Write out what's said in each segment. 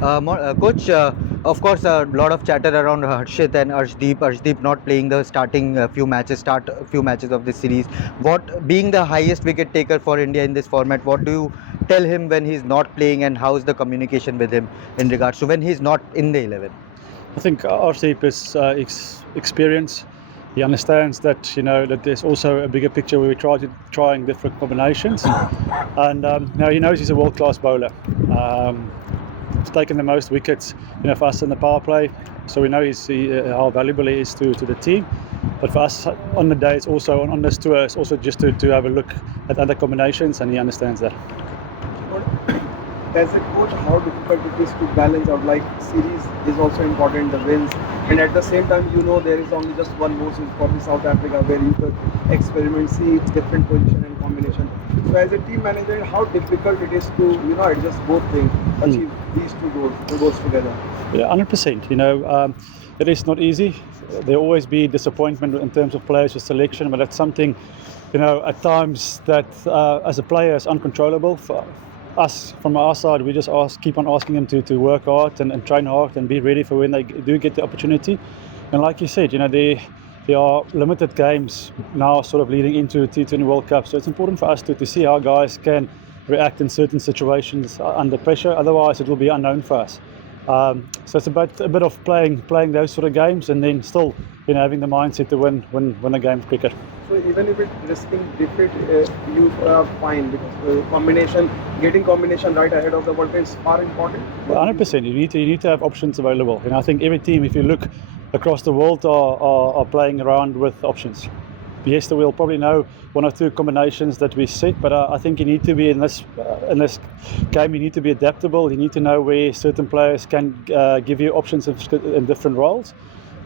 Coach, of course, a lot of chatter around Harshit and Arshdeep. Arshdeep not playing the starting few matches of this series. What being the highest wicket taker for India in this format? What do you tell him when he's not playing, and how's the communication with him in regards to when he's not in the 11? I think Arshdeep is experience. He understands that that there's also a bigger picture where we're trying different combinations, and now he knows he's a world-class bowler. He's taken the most wickets, for us in the power play, so we know how valuable he is to the team. But for us on the day, it's also on this tour, it's also just to have a look at other combinations, and he understands that. As a coach, how difficult it is to balance out, like series is also important, the wins, and at the same time there is only just one most important South Africa where you could experiment, see different position and combination. So as a team manager, how difficult it is to adjust both things, achieve these two goals together? Yeah, 100%. It is not easy. There'll always be disappointment in terms of players with selection, but that's something at times that as a player is uncontrollable. For us, from our side, we just keep on asking them to work hard and train hard and be ready for when they do get the opportunity. And like you said, there are limited games now sort of leading into T20 World Cup, so it's important for us to see how guys can react in certain situations under pressure. Otherwise, it will be unknown for us. So it's about a bit of playing those sort of games, and then still having the mindset to win a game of cricket. So even if it's risking defeat, you are fine, because getting combination right ahead of the World Cup is far important. 100%. You need to have options available. I think every team, if you look across the world, are playing around with options. Yes, we'll probably know one or two combinations that we set, but I think you need to be in this game. You need to be adaptable. You need to know where certain players can give you options in different roles,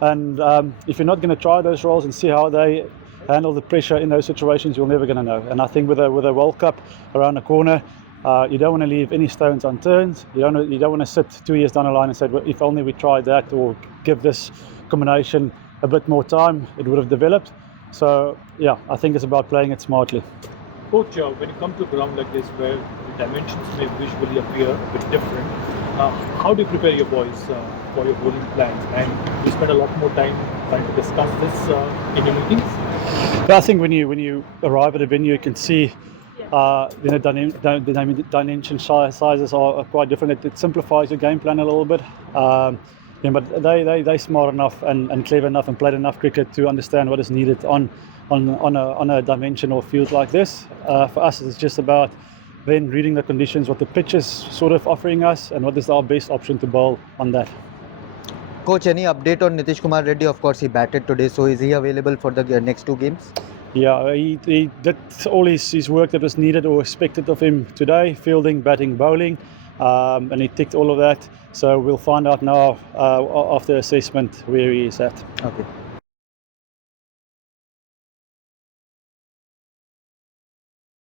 and if you're not going to try those roles and see how they handle the pressure in those situations, you're never going to know. And I think with a World Cup around the corner, you don't want to leave any stones unturned. You don't want to sit 2 years down the line and say, well, if only we tried that, or give this combination a bit more time, it would have developed. So yeah, I think it's about playing it smartly. Coach, when you come to a ground like this where the dimensions may visually appear a bit different, how do you prepare your boys for your bowling plans? And you spend a lot more time trying to discuss this in your meetings? But I think when you arrive at a venue, you can see the dimension sizes are quite different. It simplifies your game plan a little bit. But they smart enough and clever enough and played enough cricket to understand what is needed on a dimension or field like this. For us, it's just about then reading the conditions, what the pitch is sort of offering us, and what is our best option to bowl on that. Coach, any update on Nitish Kumar Reddy? Of course, he batted today, so is he available for the next two games? Yeah, he did all his work that was needed or expected of him today: fielding, batting, bowling. And he ticked all of that, so we'll find out now after assessment where he is at. Okay.